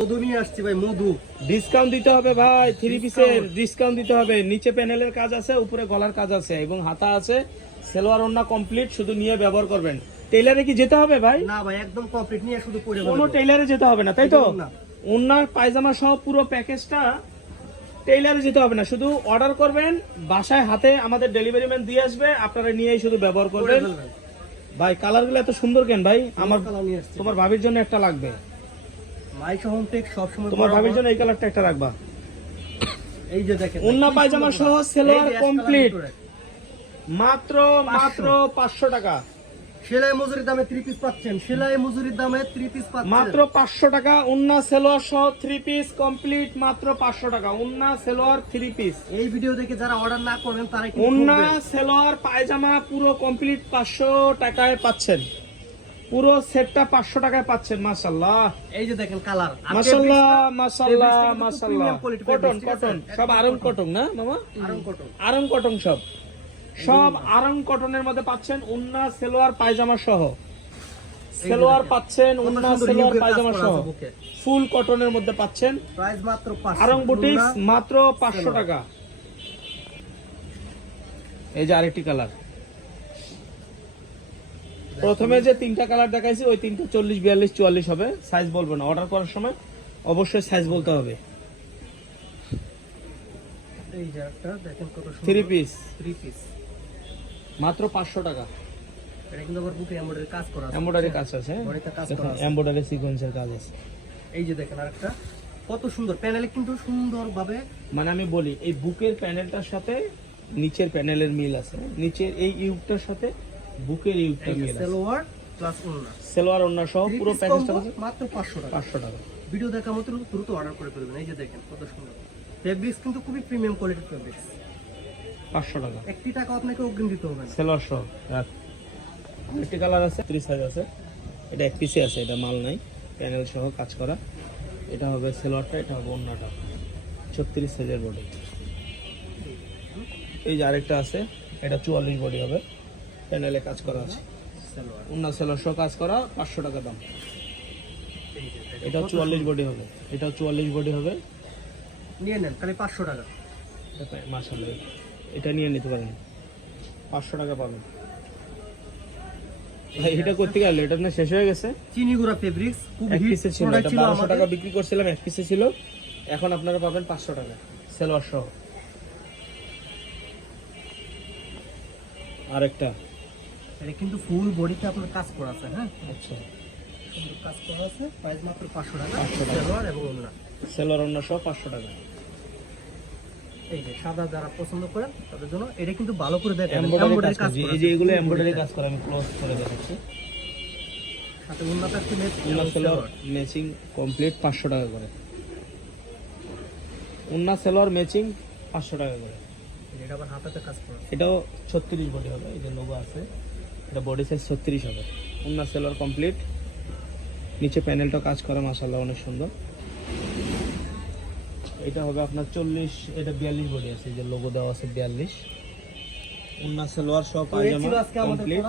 মধু নিয়ে আসছি ভাই, মধু। ডিসকাউন্ট দিতে হবে ভাই, 3 পিসের ডিসকাউন্ট দিতে হবে। নিচে প্যানেলের কাজ আছে, উপরে গলার কাজ আছে এবং হাতা আছে। সেলোয়ার ওন্না কমপ্লিট, শুধু নিয়ে ব্যবহার করবেন। টেইলারে কি যেতে হবে ভাই? না ভাই, একদম কমপ্লিট নিয়ে শুধু পরে কোনো টেইলারে যেতে হবে না, তাই তো? ওন্নার পায়জামা সহ পুরো প্যাকেজটা টেইলারে যেতে হবে না, শুধু অর্ডার করবেন, বাসায় হাতে আমাদের ডেলিভারি ম্যান দিয়ে আসবে, আপনারা নিয়েই শুধু ব্যবহার করবেন। ভাই কালারগুলো এত সুন্দর কেন ভাই? আমার তোমার ভাবির জন্য একটা লাগবে। তোমার ভাবির জন্য এই কালারটা একটা রাখবা। এই যে দেখেন, ওন্না পায়জামা সহ সেলোয়ার কমপ্লিট, মাত্র 500 টাকা। সেলাই মজুরির দামে 3 পিস পাচ্ছেন, সেলাই মজুরির দামে 3 পিস পাচ্ছেন মাত্র 500 টাকা। ওন্না সেলোয়ার সহ 3 পিস কমপ্লিট, মাত্র 500 টাকা। ওন্না সেলোয়ার 3 পিস। এই ভিডিও দেখে যারা অর্ডার না করবেন তারা কি ওন্না সেলোয়ার পায়জামা পুরো কমপ্লিট 500 টাকায় পাচ্ছেন। পুরো সেটটা 500 টাকায় পাচ্ছেন। মাশাআল্লাহ, এই যে দেখেন কালার, মাশাআল্লাহ মাশাআল্লাহ মাশাআল্লাহ। কটন কটন সব আরং কটন না মামা? আরং কটন সব আরং কটনের মধ্যে পাচ্ছেন। ওন্না সেলোয়ার পায়জামা সহ সেলোয়ার পাচ্ছেন, ওন্না সেলোয়ার পায়জামা সহ ফুল কটনের মধ্যে পাচ্ছেন। প্রাইস মাত্র 500। আরং বুটিক্স মাত্র 500 টাকা। এই যে আরেকটি কালার, প্রথমে যে 3টা কালার দেখাইছি ওই 3টা 40, 42, 44 হবে। সাইজ বলবো না, অর্ডার করার সময় অবশ্যই সাইজ বলতে হবে। এই যে একটা দেখেন কত সুন্দর 3 পিস, 3 পিস মাত্র 500 টাকা। এটা কিন্তু আবার বুকে এমব্রয়ডারি কাজ করা আছে, এমব্রয়ডারি কাজ আছে, বডিতে কাজ করা আছে, এমব্রয়ডারি সিকোয়েন্সের কাজ আছে। এই যে দেখেন আরেকটা কত সুন্দর প্যানেলে কিন্তু সুন্দরভাবে, মানে আমি বলি এই বুকের প্যানেলটার সাথে নিচের প্যানেলের মিল আছে, নিচের এই ইউকটার সাথে বুকের ইউকটা মিল আছে। সালোয়ার প্লাস ওন্না, সালোয়ার ওন্না সহ পুরো প্যাকেজটা মাত্র 500 টাকা। 500 টাকা। ভিডিও দেখার মতো দ্রুত অর্ডার করে ফেলবেন। এই যে দেখেন কত সুন্দর ফেব্রিক্স, কিন্তু খুবই প্রিমিয়াম কোয়ালিটির ফেব্রিক্স। 500 টাকা। 1 টাকা আপনাকে অগ্রিম দিতে হবে না। সালোয়ার সহ একটি কালার আছে, 30 সাইজ আছে। এটা এক পিসে আছে, এটা মাল নাই, প্যানেল সহ কাজ করা। এটা হবে সালোয়ারটা, এটা হবে ওন্নাটা, 36 সাইজের বডি। এই যে আরেকটা আছে, এটা 44 বডি হবে, প্যানেলে কাজ করা আছে, ওন্না সালোয়ার সহ কাজ করা, 500 টাকা দাম। এটা 44 বডি হবে, এটা 44 বডি হবে। নিয়ে নেন খালি 500 টাকা। মাশাআল্লাহ, এটা নিয়ে নিতে পারেন, 500 টাকা পাবেন। ভাই এটা করতে গেল, এটা না শেষ হয়ে গেছে। চিনিগুড়া ফেব্রিক্স খুব এক হিট পিসে ছিল, প্রোডাক্ট এটা ছিল 1200 আমাদের। টাকা বিক্রি করছিলাম, এক পিসে ছিল। এখন আপনারা পাবেন 500 টাকা সেলোয়ার সহ। আরেকটা, এটা কিন্তু ফুল বডিতে আপনার কাজ করা আছে। হ্যাঁ, আচ্ছা, সুন্দর কাজ করা আছে। প্রাইস মাত্র 500 টাকা। 500 টাকা। সালোয়ার এবং ওন্না, সেলোয়ার ওন্না সহ 500 টাকা। এই যে সাদা যারা পছন্দ করেন তাদের জন্য এটা কিন্তু ভালো করে দেখেন, এমব্রয়ডারি কাজ, এই যে এগুলো এমব্রয়ডারি কাজ করা, আমি ক্লোজ করে দেখাচ্ছি। সাথে ওন্নাটা একটু ওন্না সেলোয়ার ম্যাচিং কমপ্লিট 500 টাকা করে। ওন্না সেলোয়ার ম্যাচিং 500 টাকা করে। এটা আবার হাতাতে কাজ করা। এটাও 36 বডি হবে, এই যে লোগো আছে, এটা বডি সাইজ 36 হবে। ওন্না সেলোয়ার কমপ্লিট, নিচে প্যানেলটা কাজ করা, মাশাআল্লাহ অনেক সুন্দর। এটা হবে আপনার 40, এটা 42 বডি আছে, এই যে লোগো দেওয়া আছে 42। ওন্না সেলোয়ার সহ পায়জামা কমপ্লিট।